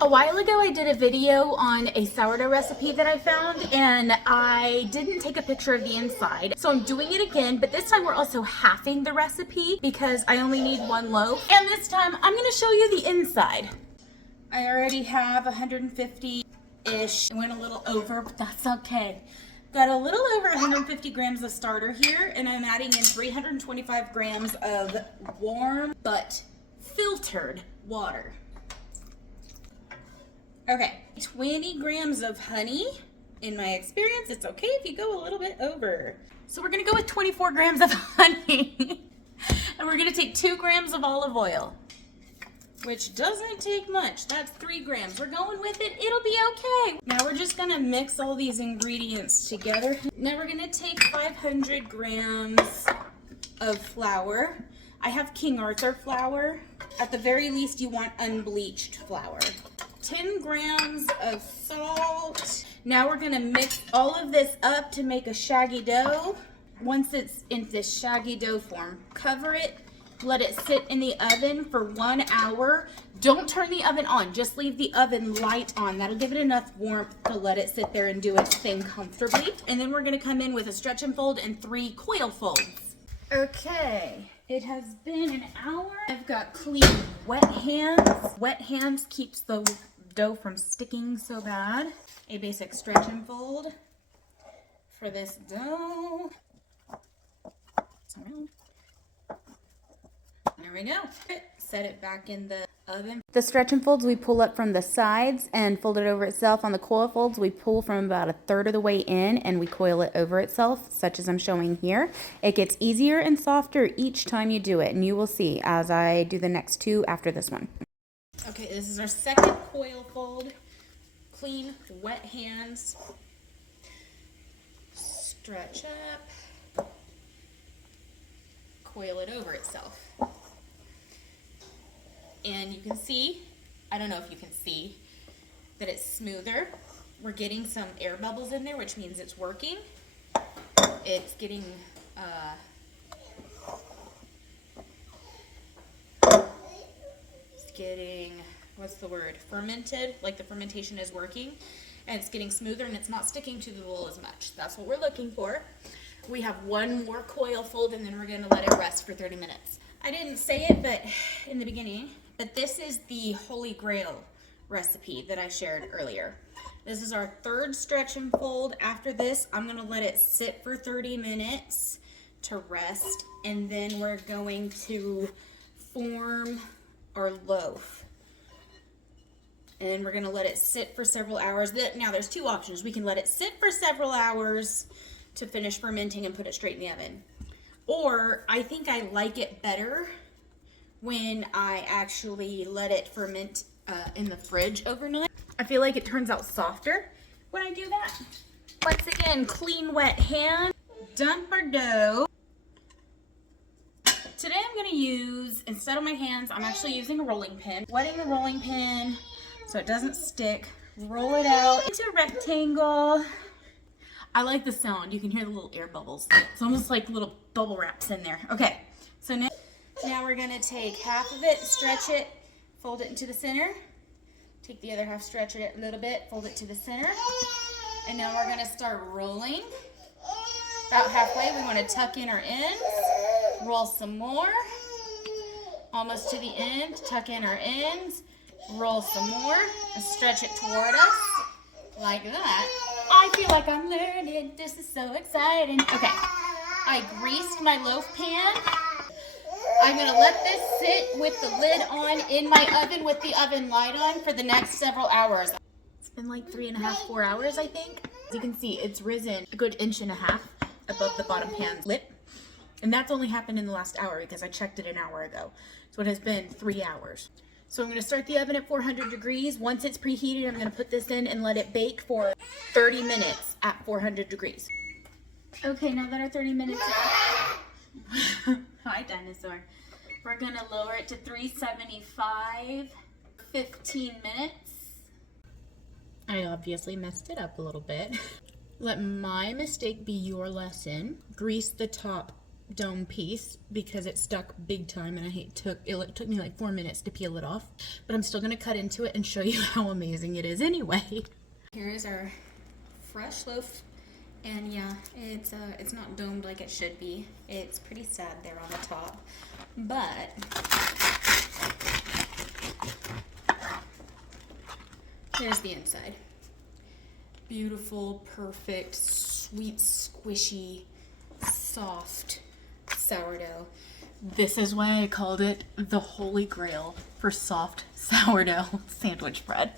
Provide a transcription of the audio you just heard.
A while ago I did a video on a sourdough recipe that I found and I didn't take a picture of the inside. So I'm doing it again, but this time we're also halving the recipe because I only need one loaf. And this time I'm gonna show you the inside. I already have 150-ish. I went a little over, but that's okay. Got a little over 150 grams of starter here, and I'm adding in 325 grams of warm but filtered water. Okay, 20 grams of honey. In my experience, it's okay if you go a little bit over. So we're gonna go with 24 grams of honey. And we're gonna take 2 grams of olive oil, which doesn't take much. That's 3 grams. We're going with it, it'll be okay. Now we're just gonna mix all these ingredients together. Now we're gonna take 500 grams of flour. I have King Arthur flour. At the very least, you want unbleached flour. 10 grams of salt. Now we're gonna mix all of this up to make a shaggy dough. Once it's in this shaggy dough form, cover it, let it sit in the oven for 1 hour. Don't turn the oven on, just leave the oven light on. That'll give it enough warmth to let it sit there and do its thing comfortably. And then we're gonna come in with a stretch and fold and 3 coil folds. Okay, it has been an hour. I've got clean wet hands. Wet hands keeps the dough from sticking so bad. A basic stretch and fold for this dough. There we go. Set it back in the oven. The stretch and folds we pull up from the sides and fold it over itself. On the coil folds we pull from about 1/3 of the way in and we coil it over itself, such as I'm showing here. It gets easier and softer each time you do it, and you will see as I do the next 2 after this one. Okay, this is our second coil fold. Clean, wet hands. Stretch up. Coil it over itself. And you can see, I don't know if you can see, that it's smoother. We're getting some air bubbles in there, which means it's working. It's getting, what's the word? Fermented, like the fermentation is working. And it's getting smoother and it's not sticking to the bowl as much. That's what we're looking for. We have 1 more coil fold and then we're gonna let it rest for 30 minutes. I didn't say it but in the beginning, but this is the Holy Grail recipe that I shared earlier. This is our 3rd stretch and fold. After this, I'm gonna let it sit for 30 minutes to rest, and then we're going to form our loaf. And we're gonna let it sit for several hours. Now there's 2 options. We can let it sit for several hours to finish fermenting and put it straight in the oven. Or I think I like it better when I actually let it ferment in the fridge overnight. I feel like it turns out softer when I do that. Once again, clean wet hand, dump our dough. Today I'm gonna use, instead of my hands, I'm actually using a rolling pin. Wetting the rolling pin so it doesn't stick. Roll it out into a rectangle. I like the sound. You can hear the little air bubbles. It's almost like little bubble wraps in there. Okay, so now we're gonna take half of it, stretch it, fold it into the center. Take the other half, stretch it a little bit, fold it to the center. And now we're gonna start rolling. About halfway, we wanna tuck in our ends. Roll some more. Almost to the end, tuck in our ends. Roll some more and stretch it toward us like that. I feel like I'm learning. This is so exciting. Okay, I greased my loaf pan. I'm gonna let this sit with the lid on in my oven with the oven light on for the next several hours. It's been like 3.5, 4 hours, I think. As you can see, it's risen a good 1.5 inches above the bottom pan's lip. And that's only happened in the last hour because I checked it an hour ago. So it has been 3 hours. So I'm gonna start the oven at 400 degrees. Once it's preheated, I'm gonna put this in and let it bake for 30 minutes at 400 degrees. Okay, now that our 30 minutes are... Hi, dinosaur. We're gonna lower it to 375, 15 minutes. I obviously messed it up a little bit. Let my mistake be your lesson. Grease the top dome piece because it stuck big time, and it took me like 4 minutes to peel it off. But I'm still gonna cut into it and show you how amazing it is anyway. Here is our fresh loaf, and yeah, it's not domed like it should be. It's pretty sad there on the top, but there's the inside. Beautiful, perfect, sweet, squishy, soft sourdough. This is why I called it the holy grail for soft sourdough sandwich bread.